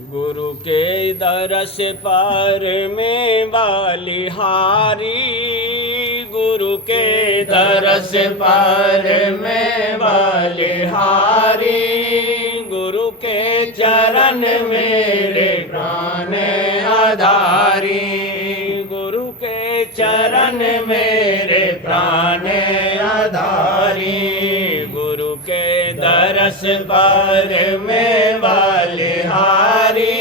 गुरु के दरस पर में बलिहारी, गुरु के दरस पर में बलिहारी, गुरु के चरण मेरे प्राण आधारी, गुरु के चरण मेरे प्राण आधारी, गुरु के दरस पर में बलिहारी,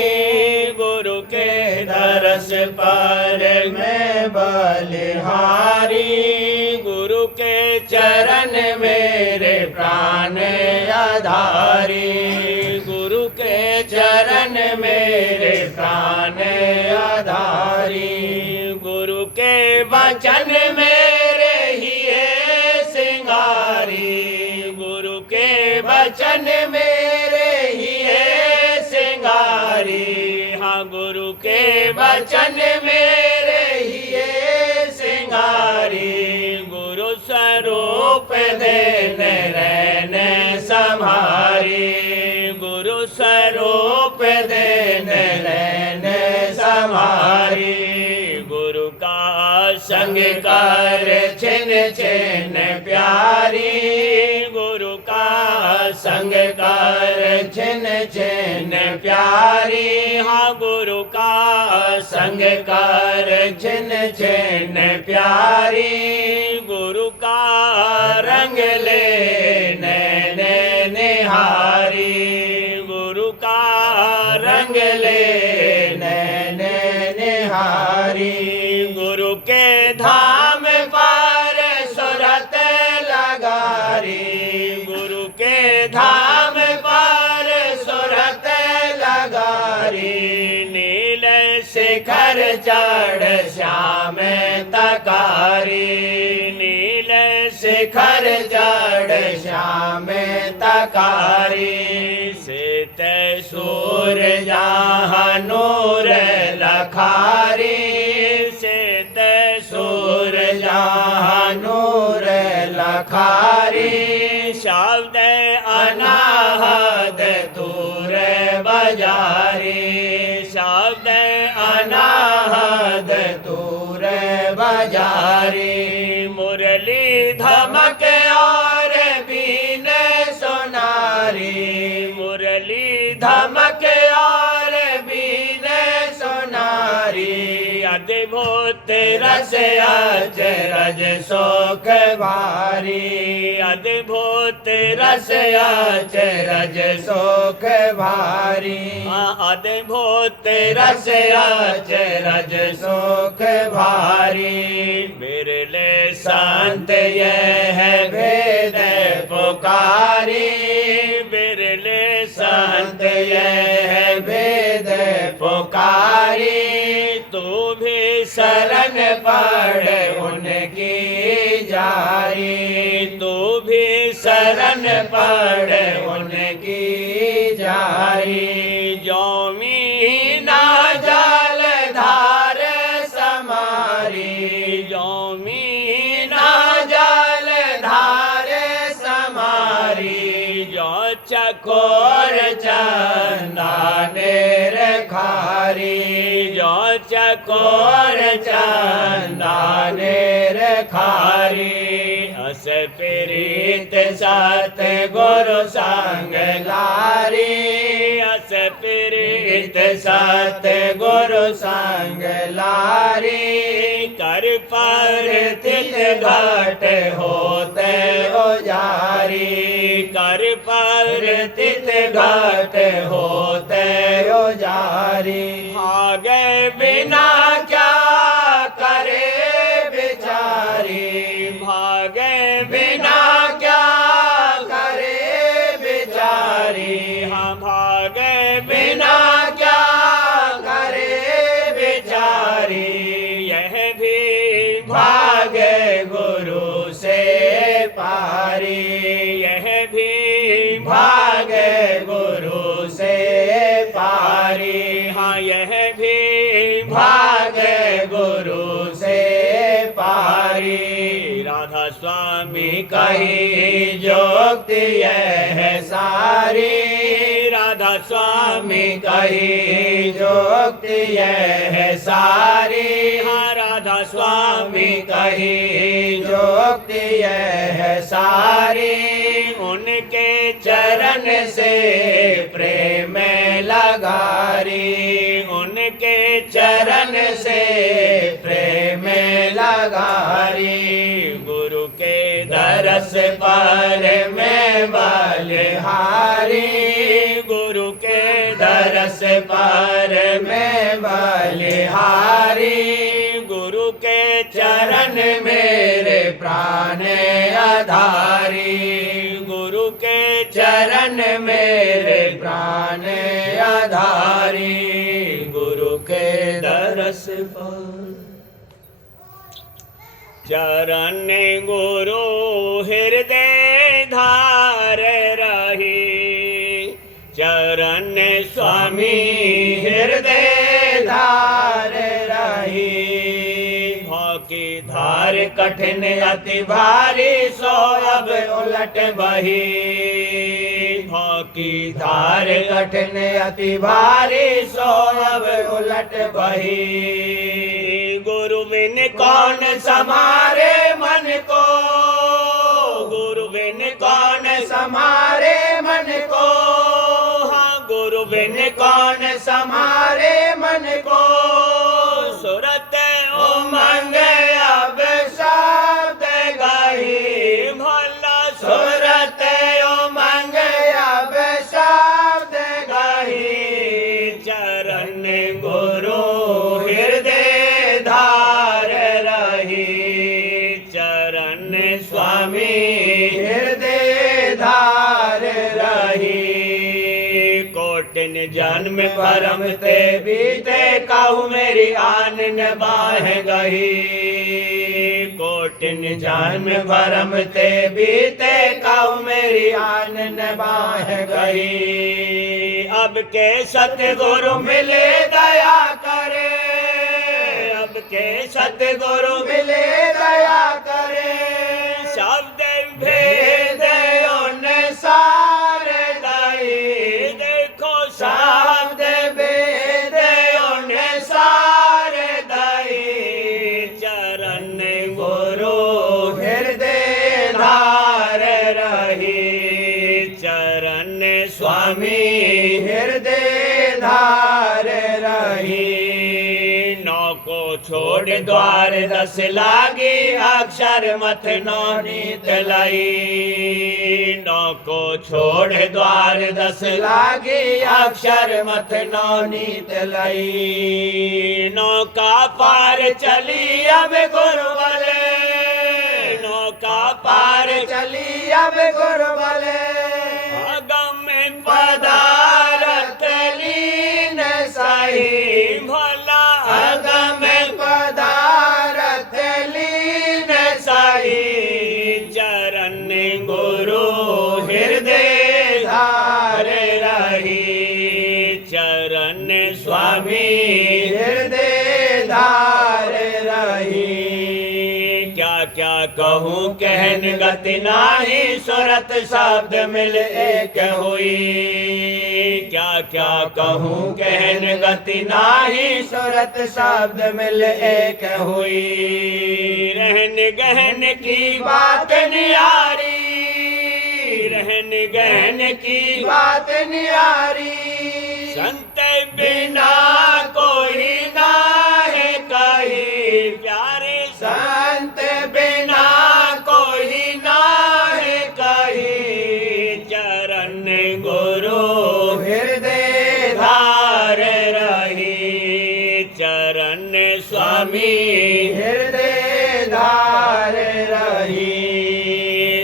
गुरु के दरस पर में बलिहारी, गुरु के चरण मेरे प्राण आधारी, गुरु के चरण मेरे प्राण आधारी, गुरु के वचन मेरे हिये सिंगारी, गुरु के वचन मेरे हिये सिंगारी, हाँ गुरु के वचन मेरे हिये सिंगारी, गुरु स्वरूप देन रैन सम्हारी, गुरु स्वरूप देन रैन सम्हारी, गुरु का संग कर छिन छिन प्यारी, गुरु का संग कर छिन छिन प्यारी, हाँ गुरु का संग कर छिन छिन प्यारी, गुरु का रंग ले नैन निहारी, गुरु का रंग ले नैन निहारी, गुरु के धाम पर सुरत लगारी, गुरु के धाम पर सुरत लगारी, नील शिखर चढ़ श्याम तकारी, नील शिखर चढ़ श्याम तकारी, सित सूर जहाँ नूर लखारी, सित सूर जहाँ नूर लखारी, शब्द अनाहद दूर बजारी, शब्द अनाहद दूर बजारी, मुरली धमक और बीन सोनारी, मुरली धमक और बीन सोनारी, अद्भुत रस अचरज शोक भारी, अद्भुत रस अचरज शोक भारी, अद्भुत रस अचरज शोक भारी, बिरले संत यह भेद पुकारी, बिरले संत यह भेद पुकारी, तू भी शरण पड़ उनकी जारी, तू भी शरण पड़ उनकी जारी, जो मीना जल धार समारी, जो मीना जल धार समारी, जो चकोर चंदनेर खारी, जो चकोर चंदनेर खारी, अस प्रीत सत गुरु संग लारी, अस प्रीत सत गुरु संग लारी, कर पर तिल घट होते उजारी, कर पर तिल घट होते उजारी, भागे बिना क्या करे बेचारी, भागे बिना क्या करे बेचारी, हाँ भागे बिना क्या करे बेचारी, यह भी भागे गुरु से पारी, यह भी भागे गुरु से पारी, हाँ यह भी भागे गुरु से पारी, राधा स्वामी कही जोक्ति यह सारी, राधा राधा स्वामी कही जोक्ति यह है सारी, हाँ राधा स्वामी कही जोक्ति यह है सारी। उनके चरण से प्रेम लगारी, उनके चरण से प्रेम लगारी। गुरु के दरस पर मैं बलिहारी, गुरु के दरस पर मैं बलिहारी। गुरु के चरण मेरे प्राण आधारी, गुरु के चरण मेरे प्राण आधारी। गुरु के दरस पर चरण गुरु हृदय धार रही, चरण स्वामी हृदय धार रही। की धार कठिन अति भारी, सो अब उलट बही। की धार कठिन अति भारी, सो अब उलट बही। गुरु बिन कौन समारे मन को, गुरु बिन कौन समारे मन को, हाँ गुरु बिन कौन समारे मन को। सुरत उमंग अब शब्द गाही, भला सुरत उमंग अब शब्द गाही। चरण गुरु हृदय धार रही, चरण स्वामी हृदय धार रही। कोटिन जन्म परम ते बीते, कहूँ मेरी आन न बाह गही। कोटिन जन्म परम ते बीते, कहूँ मेरी आन न बाह गई। अब के सतगुरु मिले दया करे, अब के सतगुरु मिले दया करे। शब्द भेद सारे दाई, देखो शब्द भेद सारे दाई। चरण गुरु हृदय धार रही, चरण स्वामी हृदय धार रही। नौ को छोड़ द्वार दस लागी, अक्षर मत नौ नीत लाई। नौ को छोड़ द्वार दस लागी, अक्षर मत नौ नीत लाई। नौका पार चली अब गुरु बले, नौका पार चली अब गुरु बले। अगम पदारथ लीन सही, भला अगम पदारथ लीन सही। चरण गुरु हृदय धार रही, चरण स्वामी हृदय धार रही। क्या क्या कहूँ कहन गति नाही, सुरत शब्द मिल एक हुई। क्या क्या कहूँ कहन गति नाही, सुरत शब्द मिल एक हुई। रहन गहन की बात न्यारी, रहन गहन की बात न्यारी। संत बिना कोई ना है कहीं प्यारे, संत बिना कोई ना है कहीं। चरण गुरु हृदय धार रही, चरण स्वामी हृदय धार रही।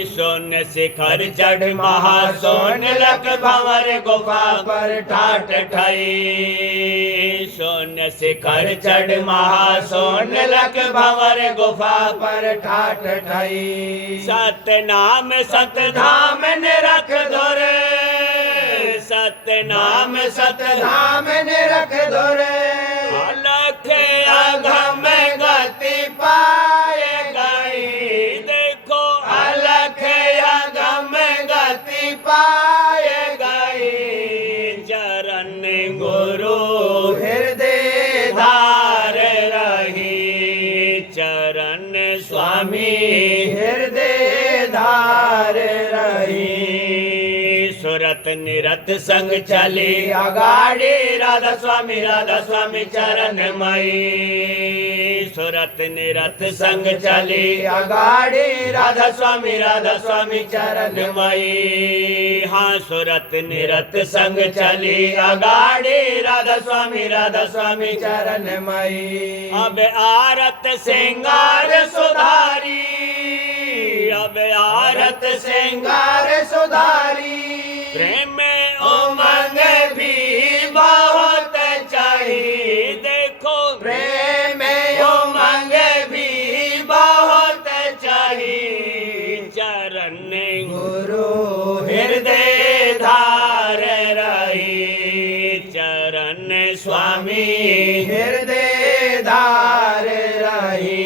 सोन शिखर चढ़ महासोन लख भंवर गुफा पर ठाठ ठाई। सोन शिखर चढ़ महासोन लख भंवर गुफा पर ठाठ ठाई। सत नाम सत धाम ने रख धोरे, सत नाम सत धाम ने रख धोरे। अलख अघम गति पाए गई, देखो अलख अघम गति पाए गई। निरत संग चली अगाड़ी राधा स्वामी चरण मई सुरत निरत संग चली अगाड़ी राधा स्वामी चरण मई हाँ सुरत निरत संग चली अगाड़ी राधा स्वामी चरण मई अब आरत सिंगार सुधारी अब आरत सिंगार सुधारी प्रेम में उमंग भी बहुत चाहिए देखो प्रेम में उमंग भी बहुत चाहिए चरण गुरु हृदय धार रही चरण स्वामी हृदय धार रही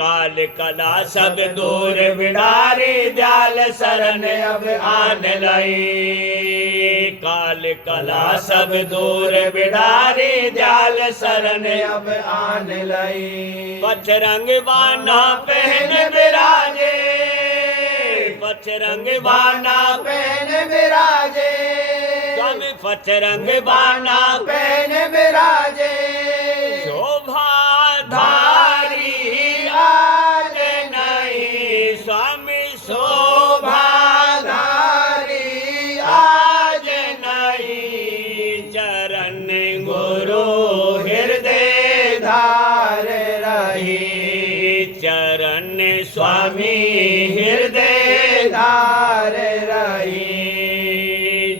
काल कला सब दूर बिडारी दयाल शरण अब आन लई काल कला सब दूर बिडारी दयाल शरण अब आन लई पचरंग बाना पहन बिराजे पचरंग बाना पहन बिराजे स्वामी पचरंग बाना पहन बिराजे शोभा धारी आज नहीं स्वामी शोभा धारी आज नहीं चरण गुरु हृदय धार रही चरण स्वामी हृदय धार रही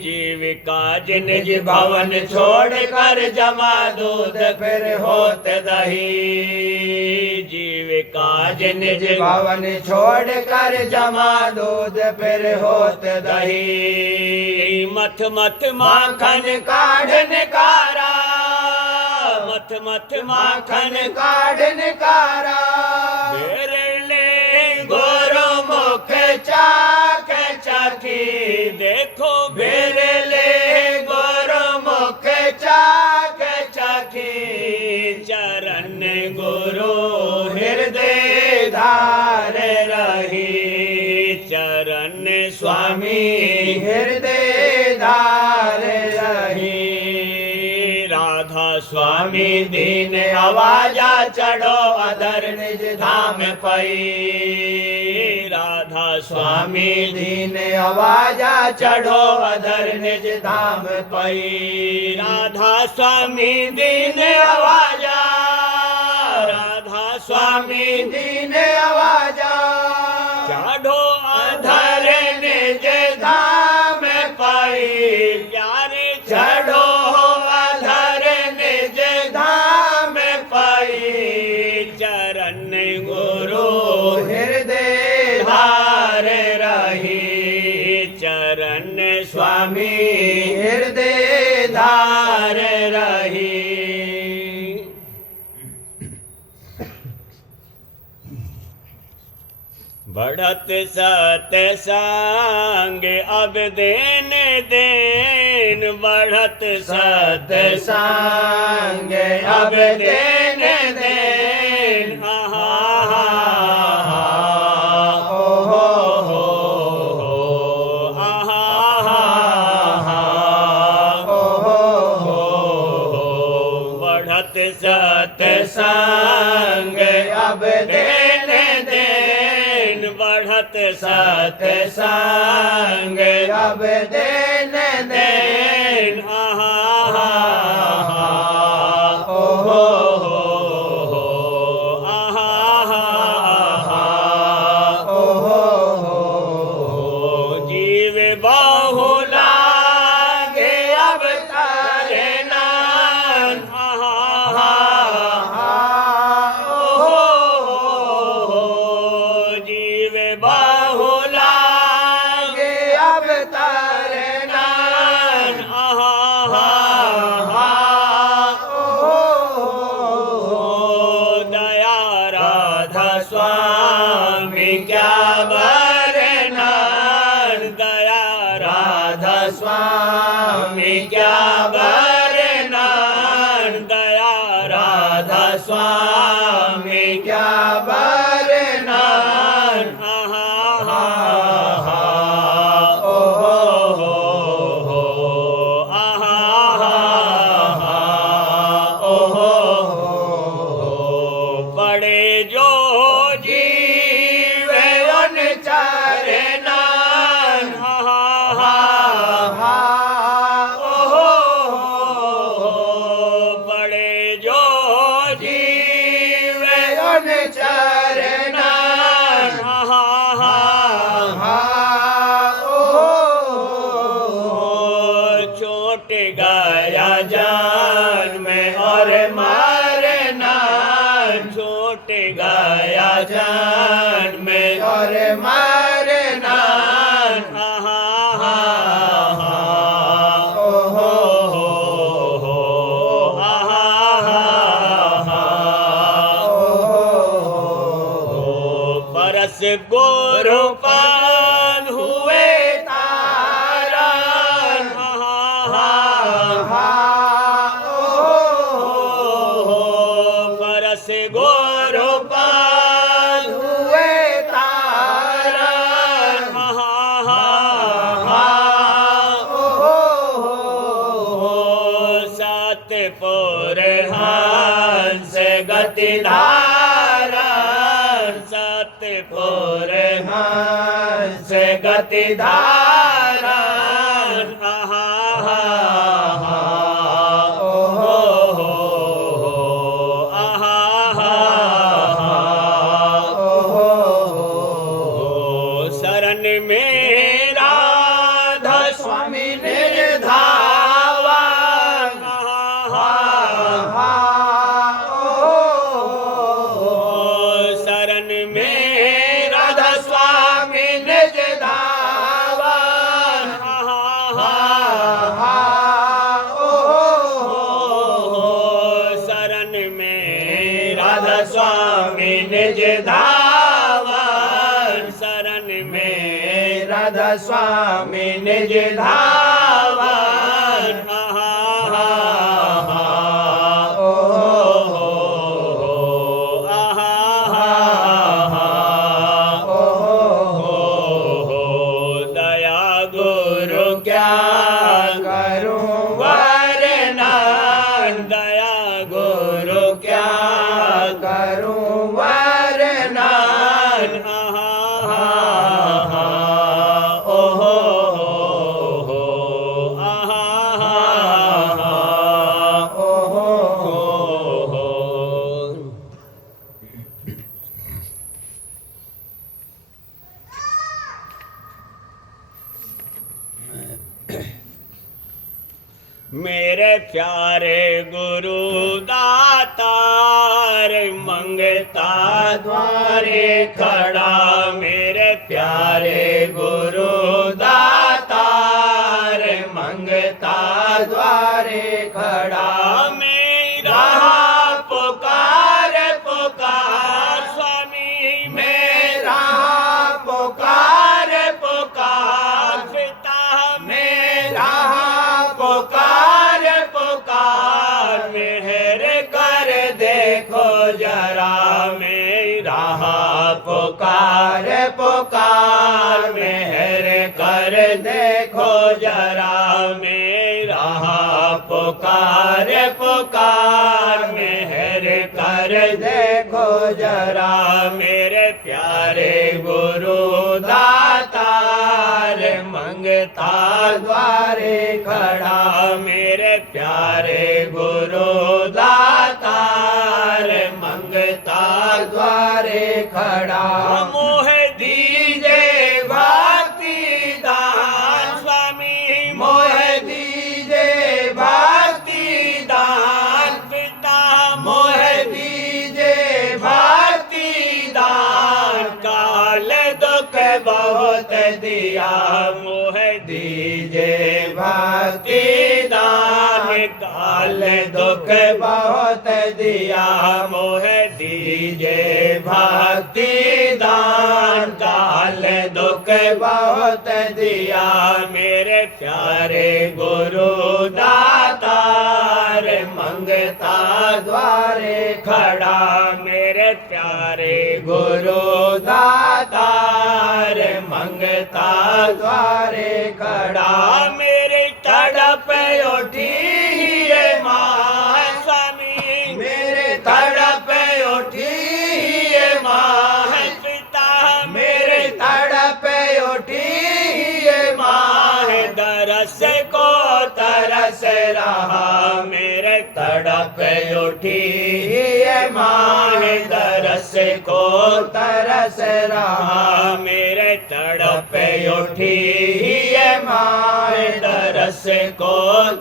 जीविका निज भवन छोड़ कर जमा दूध फिर होत दही जीविका निज भवन छोड़ कर जमा दूध फिर होत दही मथ मथ माखन काढ़न कारा मथ मथ माखन काढ़न कारा बिरले गोरो मुख चाख चाखी देखो बिरले गोरो मुख चाख चाखी चरण गुरु हृदय धार रही चरण स्वामी हृदय धार रही राधा स्वामी दीन आवाजा चढ़ो अधर निज धाम पई राधा स्वामी दीन आवाजा चढ़ो अधर निज धाम पई राधा स्वामी दीन आवाजा राधा स्वामी दीन आवाजा चढ़ो अधर निज धाम पई प्यारे चढ़ो अधर निज धाम पई चरण गुरु हृदय धार रही चरण स्वामी हृदय धार रही बढ़त सत्संग अब देन देन बढ़त सत्संग अब देन देन बढ़त सत्संग अब देन देन बढ़त सत्संग अब देन देन जीव बहुला गे अब तारे नान जीव बहुला गे अब तारे नान दया राधा स्वामी क्या बरनान दया राधा स्वामी क्या बरनान दया राधा स्वामी क्या बरनान मरना परस गुरु पान हुए तारण परस गुरु पान हुए तारण सतपुर हंस गति सतपुर हंस गति धारण शरण में राधा स्वामी निर्धावा शरण में राधा स्वामी निज धावा शरण में राधा स्वामी निज धावा शरण में राधा स्वामी निज धावा दया गुरु क्या करूं वर्णन दया गुरु क्या करूं वर्णन मेरे प्यारे गुरु दातार मंगता द्वारे खड़ा मेरे प्यारे गुरु दातार मंगता द्वारे खड़ा मेरा पुकार पुकार स्वामी मेरा पुकार पुकार पिता मेरा पुकार पुकार मेहर कर देखो जरा मेरा पुकार पुकार मेहर कर देखो जरा मेरा पुकार पुकार मेहर कर देखो जरा मेरे प्यारे गुरु दातार मंगता द्वारे खड़ा मेरे प्यारे गुरु दातार मंगता द्वारे खड़ा मोह दीजे भक्ति दान स्वामी मोह दीजे भक्ति दान पिता मोह दीजे भक्ति दान काल दुख बहुत दिया मोह दीजे भक्ति दान काल दुख बहुत दिया मोह दीजे भक्ति दान काल दुख बहुत दिया मेरे प्यारे गुरु दातार मंगता द्वारे खड़ा मेरे प्यारे गुरु दातार मंगता द्वारे खड़ा मेरे तड़प उठी है माँ स्वामी मेरे तड़प उठी है माँ पिता मेरे तड़प उठी है माँ दरस को तरस रहा मेरे तड़प उठी ये माँ तरस को तरस रहा मेरे तड़प उठी ये माँ तरस को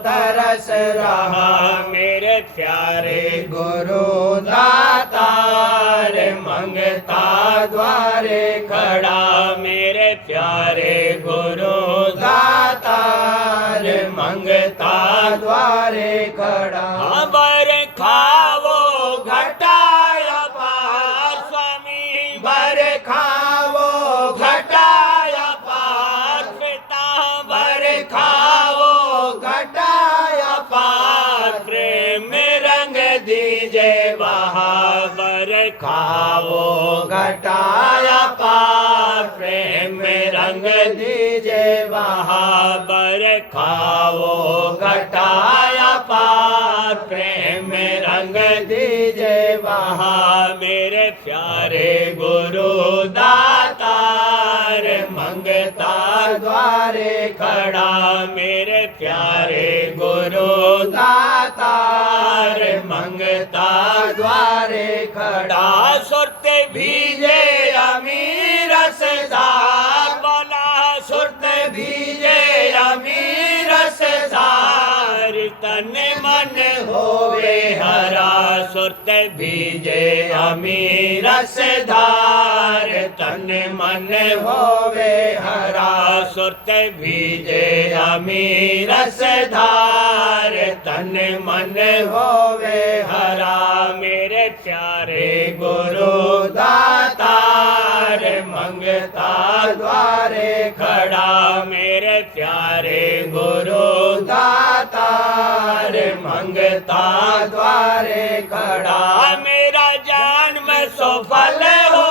तरस रहा मेरे प्यारे गुरु दातार मंगता द्वारे खड़ा मेरे प्यारे गुरु दातार मंगता द्वारे खड़ा बर खावो घटाया पार स्वामी बर खावो घटाया पार पिता बर खावो घटाया पार प्रेम रंग दीजे बहावर खावो घटाया पार प्रेम रंग दीजे बहावर खावो घटाया पार प्रेम रंग दीजे बहा मेरे प्यारे गुरु दातार मंगता द्वारे खड़ा मेरे प्यारे गुरु दातार मंगता द्वारे खड़ा सुरते भीजे अमीर सदार बोला सुरते भीजे अमीर सदार तन मन होवे हरा सुरते भीजे अमीर सदार तन मन होवे हरा सुरते भीजे अमीर सदार तन मन होवे हरा मेरे प्यारे गुरु दातार मंगता द्वारे खड़ा मेरे प्यारे गुरु दातार मंगता द्वारे खड़ा मेरा जान में सफल हो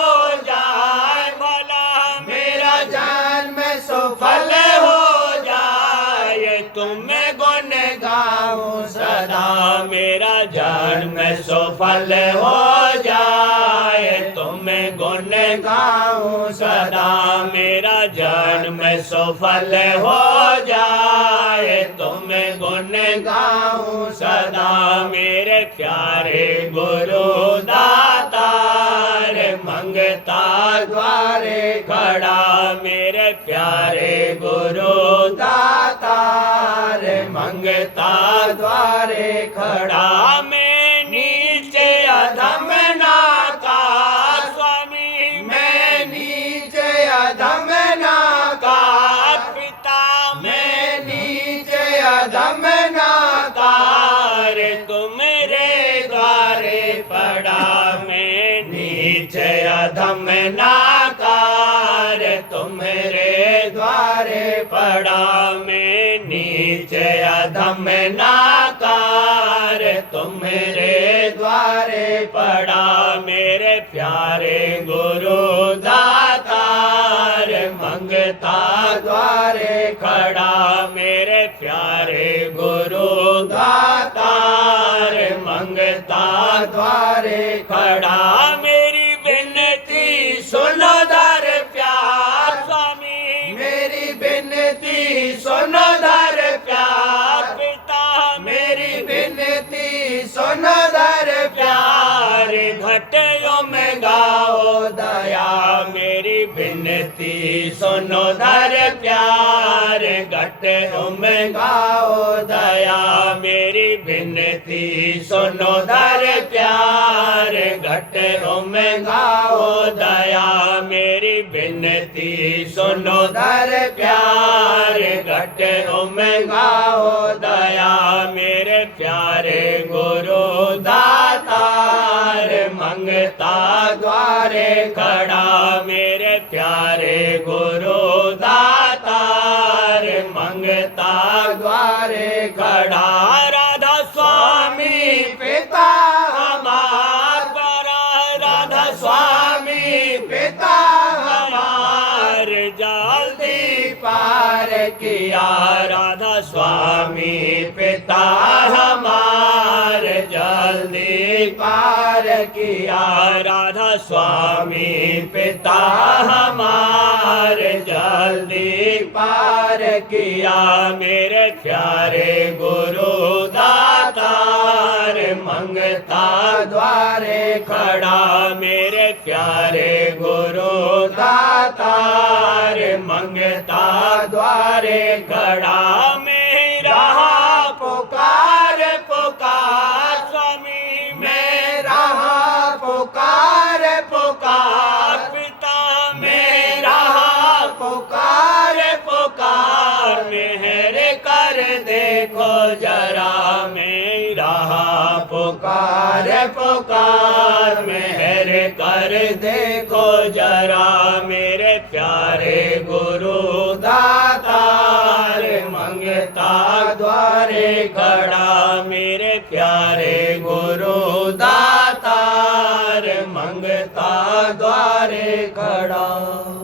जाए बोला मेरा जान में सफल हो जाए तुम्हें गुण गाऊं सदा मेरा जान में सफल हो जाए तुम्हें गुण गाऊं सदा मेरा जान में सफल हो जाए तुम्हें गुण गाऊं सदा मेरे प्यारे गुरु दातार मंगता द्वारे खड़ा मेरे प्यारे गुरु दातार मंगता द्वारे खड़ा मैं नीचे अधम नाकार स्वामी मैं नीचे अधम नाकार पिता मैं नीचे अधम नाकार तुम्हारे द्वारे पड़ा मैं नीचे अधम नाकार तुम्हारे द्वारे पड़ा मैं नीचे अधम नाकार तुम्हारे द्वारे पड़ा मेरे प्यारे गुरु दातार मंगता द्वारे खड़ा मेरे प्यारे गुरु दातार मंगता द्वारे खड़ा मेरी विनती सुनो दर प्यार स्वामी मेरी विनती सुनो दर प्यार पिता मेरी विनती सुनो दर प्यार घटियों में गाओ दया मेरी विनती सुनो दर प्यार घटियों में गाओ दया मेरी विनती सुनो दर प्यार घटियों में गाओ दया मेरी विनती सुनो दर प्यार घटियों में गाओ दया मेरे प्यारे गुरु दातार मंगता द्वारे खड़ा मेरे प्यारे गुरु दातार मंगता द्वारे खड़ा राधा स्वामी पिता हमारा राधा स्वामी पिता हमार जल्दी पार किया राधा स्वामी पिता हमार जल्दी पार किया राधा स्वामी पिता हमार जल्दी पार किया मेरे प्यारे गुरु दाता मंगता द्वारे खड़ा मेरे प्यारे गुरु दातार मंगता द्वारे खड़ा मेरा पुकार पुकार स्वामी मेरा पुकार पुकार पिता मेरा पुकार पुकार मेहर कर देखो जरा मेरा पुकार पुकार मेहर कर देखो जरा मेरे प्यारे गुरु दातार मंगता द्वारे खड़ा मेरे प्यारे गुरु दातार मंगता द्वारे खड़ा।